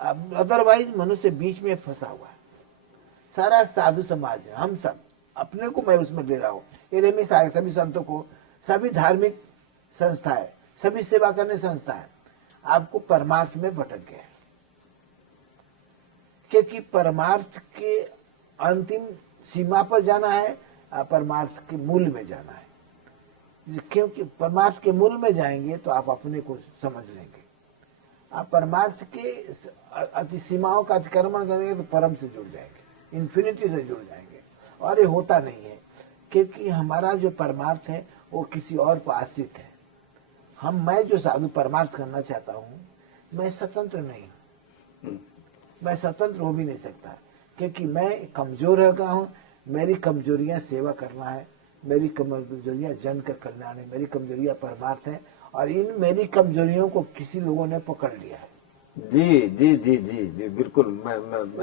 Otherwise मनुष्य बीच में फंसा हुआ है। सारा साधु समाज है, हम सब अपने को मैं उसमें दे रहा हूँ, ये रमेश आए सभी संतों को, सभी धार्मिक संस्थाएं, सभी सेवा करने संस्थाएं आपको परमार्थ में भटक गए, क्योंकि परमार्थ के अंतिम सीमा पर जाना है, परमार्थ के मूल में जाना है। क्योंकि परमार्थ के मूल में जाएंगे तो आप अपने को समझ लेंगे। आप परमार्थ के अति सीमाओं का अतिक्रमण करेंगे तो परम से जुड़ जाएंगे, इन्फिनिटी से जुड़ जाएंगे। और ये होता नहीं है, क्योंकि हमारा जो परमार्थ है वो किसी और पर आश्रित है। मैं जो साधु परमार्थ करना चाहता हूँ, मैं स्वतंत्र नहीं हूँ, मैं स्वतंत्र हो भी नहीं सकता, क्योंकि मैं कमजोर हो गया हूँ। मेरी कमजोरियां सेवा करना है, मेरी कमजोरियां जन का कल्याण है, मेरी कमजोरियां परमार्थ है, और इन मेरी कमजोरियों को किसी लोगों ने पकड़ लिया है। जी जी जी जी जी बिल्कुल, मैं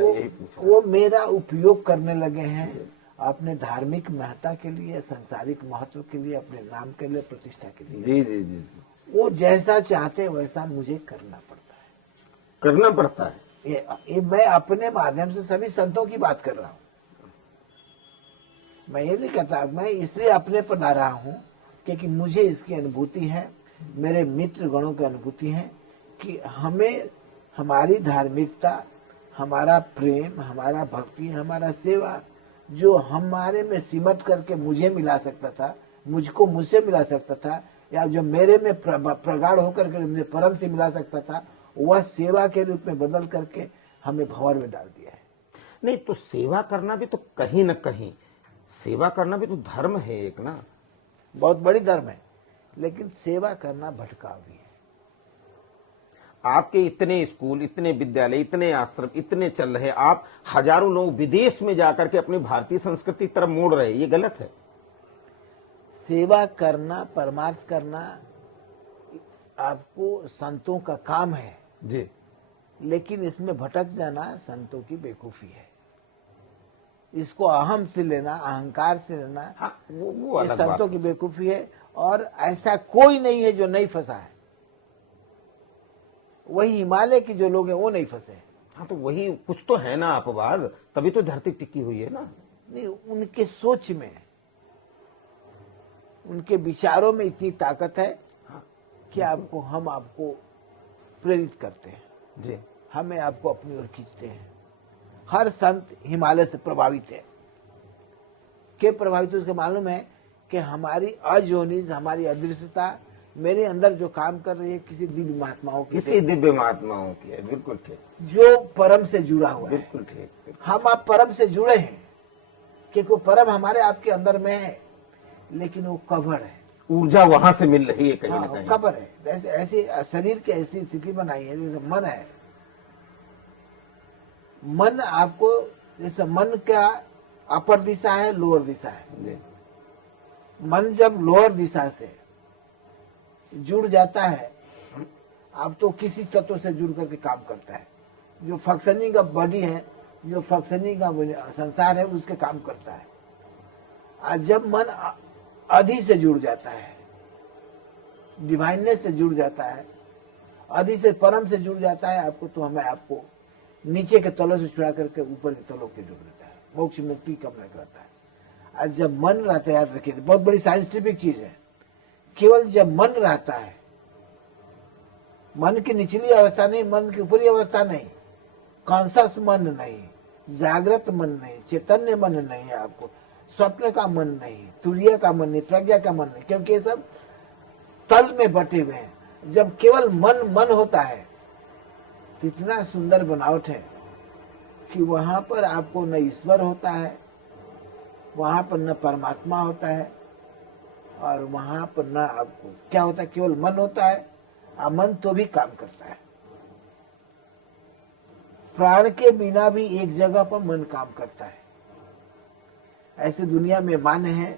यही पूछा। वो मेरा उपयोग करने लगे हैं अपने धार्मिक महत्ता के लिए, संसारिक महत्व के लिए, अपने नाम के लिए, प्रतिष्ठा के लिए। जी जी जी, वो जैसा चाहते वैसा मुझे करना पड़ता है, करना पड़ता है। ये मैं अपने माध्यम से सभी संतों की बात कर रहा हूँ। मैं ये नहीं कहता, मैं इसलिए अपने पर ला रहा हूँ क्योंकि मुझे इसकी अनुभूति है, मेरे मित्र गणों की अनुभूति है कि हमें हमारी धार्मिकता, हमारा प्रेम, हमारा भक्ति, हमारा सेवा जो हमारे में सिमट करके मुझे मिला सकता था, मुझको मुझसे मिला सकता था, या जो मेरे में प्रगाढ़ होकर के मुझे परम से मिला सकता था, वह सेवा के रूप में बदल करके हमें भंवर में डाल दिया है। नहीं तो सेवा करना भी तो कहीं न कहीं, सेवा करना भी तो धर्म है एक ना, बहुत बड़ी धर्म है, लेकिन सेवा करना भटकाव भी है। आपके इतने स्कूल, इतने विद्यालय, इतने आश्रम, इतने चल रहे, आप हजारों लोग विदेश में जाकर के अपनी भारतीय संस्कृति तरफ मोड़ रहे, ये गलत है। सेवा करना, परमार्थ करना आपको संतों का काम है जी, लेकिन इसमें भटक जाना संतों की बेवकूफी है। इसको अहम से लेना, अहंकार से लेना, हाँ, वो ये अलग संतों बात की है। बेवकूफी है। और ऐसा कोई नहीं है जो नहीं फंसा है। वही हिमालय के जो लोग हैं वो नहीं फंसे। हाँ तो वही कुछ तो है ना अपवाद, तभी तो धरती टिकी हुई है ना। नहीं, उनके सोच में, उनके विचारों में इतनी ताकत है कि हम आपको प्रेरित करते हैं जी, हमें आपको अपनी ओर खींचते हैं। हर संत हिमालय से प्रभावित है। क्या प्रभावित है उसका मालूम है कि हमारी अजोनिज, हमारी अदृश्यता मेरे अंदर जो काम कर रही है किसी दिव्य महात्माओं की, किसी दिव्य महात्माओं की है। बिल्कुल ठीक, जो परम से जुड़ा हुआ है। बिल्कुल ठीक। हम आप परम से जुड़े हैं क्योंकि वो परम हमारे आपके अंदर में है, लेकिन वो कवर है, ऊर्जा वहां से मिल रही है कहीं ना कहीं। कवर है। ऐसे ऐसे शरीर की ऐसी स्थिति बनाई है जैसे मन है। मन आपको, जैसे मन का अपर दिशा है, लोअर दिशा है। जी, मन जब लोअर दिशा से जुड़ जाता है, अब तो किसी तत्व से जुड़ करके काम करता है। जो फंक्शनिंग का बॉडी है, जो फंक्शनिंग का संसार है, उसके काम करता है। आज जब मन अधि से जुड़ जाता है, डिवाइननेस से जुड़ जाता है, अधि से परम से जुड़ जाता है आपको, तो हमें आपको नीचे के तलों से छुड़ा करके ऊपर के तलों के जुड़ देता है, मोक्ष मुक्ति कमला कराता है। आज जब मन रहता है, याद रखिए, बहुत बड़ी साइंटिफिक चीज है। केवल जब मन रहता है, मन की निचली अवस्था नहीं, मन की ऊपरी अवस्था नहीं, कॉन्शस मन नहीं, जागृत मन नहीं, चैतन्य मन नहीं है आपको, स्वप्न का मन नहीं, तुरीय का मन नहीं, प्रज्ञा का मन नहीं, क्योंकि ये सब तल में बटे हुए हैं। जब केवल मन मन होता है तो इतना सुंदर बनावट है कि वहां पर आपको न ईश्वर होता है, वहां पर न परमात्मा होता है, और वहां पर न आपको क्या होता है, केवल मन होता है। मन तो भी काम करता है, प्राण के बिना भी एक जगह पर मन काम करता है। ऐसे दुनिया में मान्य है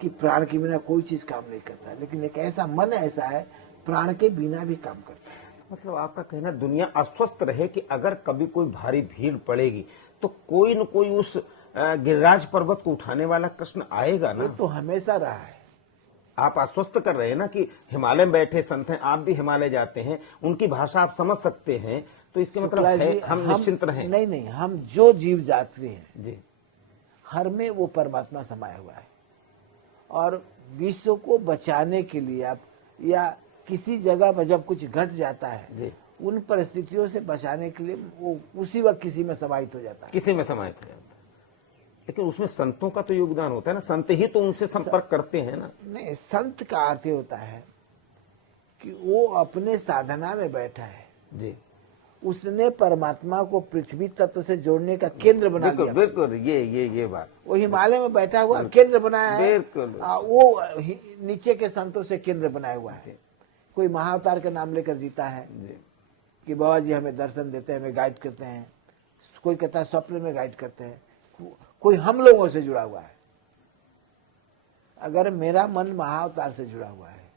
कि प्राण के बिना कोई चीज काम नहीं करता, लेकिन एक ऐसा मन ऐसा है प्राण के बिना भी काम करता है। मतलब आपका कहना दुनिया अस्वस्थ रहे कि अगर कभी कोई भारी भीड़ पड़ेगी तो कोई न कोई उस गिरिराज पर्वत को उठाने वाला कृष्ण आएगा ना। ये तो हमेशा रहा है। आप आश्वस्त कर रहे हैं ना कि हिमालय में बैठे संत हैं, आप भी हिमालय जाते हैं, उनकी भाषा आप समझ सकते हैं, तो इसके मतलब शुक्ला है जी, हम निश्चिंत रहें। नहीं नहीं, हम जो जीव जात्री हैं जी हर में वो परमात्मा समाया हुआ है, और विश्व को बचाने के लिए आप या किसी जगह पर जब कुछ घट जाता है जी, उन परिस्थितियों से बचाने के लिए वो उसी वक्त किसी में समाहित हो जाता है। किसी में समाहित हो जाता है, लेकिन उसमें संतों का तो योगदान होता है ना, संत ही तो उनसे संपर्क करते हैं ना। नहीं, संत का अर्थ ये होता है कि वो अपने साधना में बैठा है, जी उसने परमात्मा को पृथ्वी तत्व से जोड़ने का केंद्र बना बिल्कुल लिया। बिल्कुल, ये बात वो हिमालय में बैठा हुआ केंद्र बनाया है, बिल्कुल। वो नीचे के संतों से केंद्र बनाया हुआ है। कोई महाअवतार का नाम लेकर जीता है जी कि बाबा जी हमें दर्शन देते हैं, हमें गाइड करते हैं। कोई कहता है स्वप्न में गाइड करते हैं, कोई हम लोगों से जुड़ा हुआ है। अगर मेरा मन महाअवतार से जुड़ा हुआ है,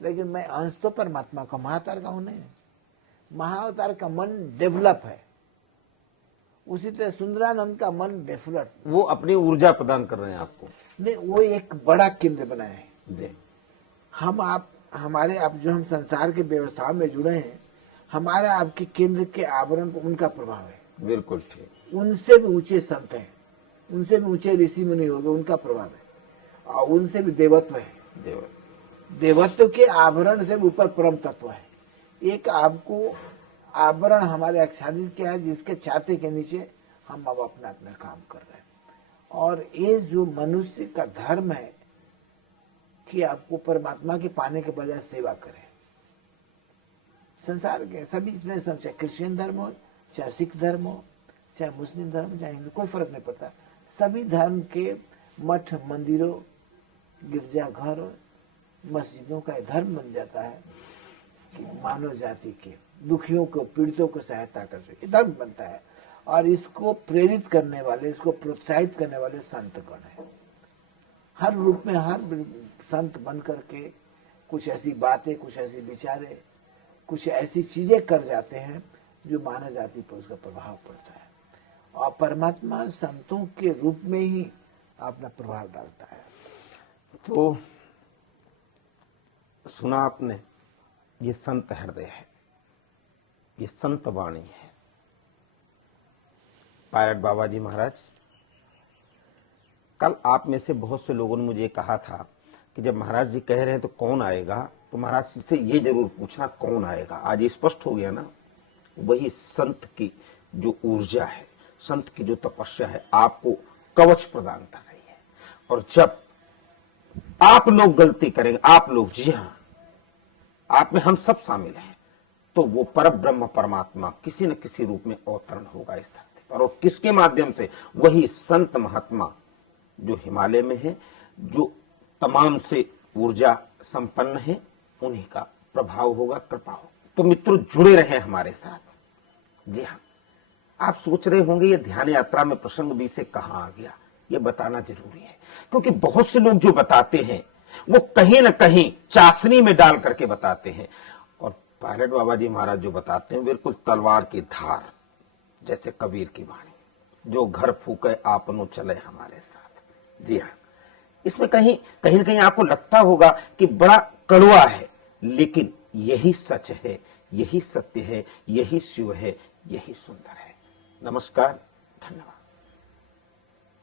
लेकिन मैं अंश तो परमात्मा का महाअवतार का हूं नहीं। महाअवतार का मन डेवलप है, उसी तरह सुंदरानंद का मन डेवलप। वो अपनी ऊर्जा प्रदान कर रहे हैं आपको। नहीं, वो एक बड़ा केंद्र बनाया है। जी हम आप हमारे आप जो हम संसार के व्यवस्था में जुड़े हैं, हमारा आपके केंद्र के आवरण पर उनका प्रभाव है। बिल्कुल ठीक। उनसे भी ऊंचे संत हैं, उनसे भी ऊंचे ऋषि मुनि हो गए, उनका प्रभाव है, और उनसे भी देवत्व है। देवत्व के आवरण से ऊपर परम तत्व है। एक आपको आवरण हमारे आच्छादित किया है, जिसके छाते के नीचे हम अब अपना अपना काम कर रहे हैं। और ये जो मनुष्य का धर्म है कि आपको परमात्मा के पाने के बजाय सेवा करें। संसार के सभी जितने संत, चाहे क्रिश्चियन धर्म हो, चाहे सिख धर्म हो, चाहे मुस्लिम धर्म, चाहे हिंदू, कोई फर्क नहीं पड़ता। सभी धर्म के मठ, मंदिरों, गिरजाघर, मस्जिदों का धर्म बन जाता है कि मानव जाति के दुखियों को, पीड़ितों को सहायता कर सके, धर्म बनता है। और इसको प्रेरित करने वाले, इसको प्रोत्साहित करने वाले संतगण है। हर रूप में हर संत बन करके कुछ ऐसी बातें, कुछ ऐसी विचारे, कुछ ऐसी चीजें कर जाते हैं जो मानव जाति पर उसका प्रभाव पड़ता है। और परमात्मा संतों के रूप में ही अपना प्रभाव डालता है। तो सुना आपने, ये संत हृदय है, ये संत वाणी है। पायलट बाबा जी महाराज, कल आप में से बहुत से लोगों ने मुझे कहा था कि जब महाराज जी कह रहे हैं तो कौन आएगा, तो महाराज से ये जरूर पूछना कौन आएगा। आज स्पष्ट हो गया ना, वही संत की जो ऊर्जा है, संत की जो तपस्या है, आपको कवच प्रदान कर रही है। और जब आप लोग गलती करेंगे, आप लोग, जी हाँ, आप में हम सब शामिल हैं, तो वो पर ब्रह्म परमात्मा किसी न किसी रूप में अवतरण होगा इस धरती पर। और किसके माध्यम से? वही संत महात्मा जो हिमालय में है, जो तमाम से ऊर्जा संपन्न है, उन्हीं का प्रभाव होगा, कृपा होगा। तो मित्रों, जुड़े रहे हमारे साथ। जी हाँ, आप सोच रहे होंगे ये ध्यान यात्रा में प्रसंग भी से कहां आ गया, ये बताना जरूरी है, क्योंकि बहुत से लोग जो बताते हैं वो कहीं ना कहीं चाशनी में डाल करके बताते हैं। और पायलट बाबा जी महाराज जो बताते हैं, बिल्कुल तलवार की धार, जैसे कबीर की वाणी, जो घर फूके आपनो चले हमारे साथ। जी हाँ, इसमें कहीं न कहीं आपको लगता होगा कि बड़ा कड़वा है, लेकिन यही सच है, यही सत्य है, यही शिव है, यही सुंदर है। नमस्कार, धन्यवाद।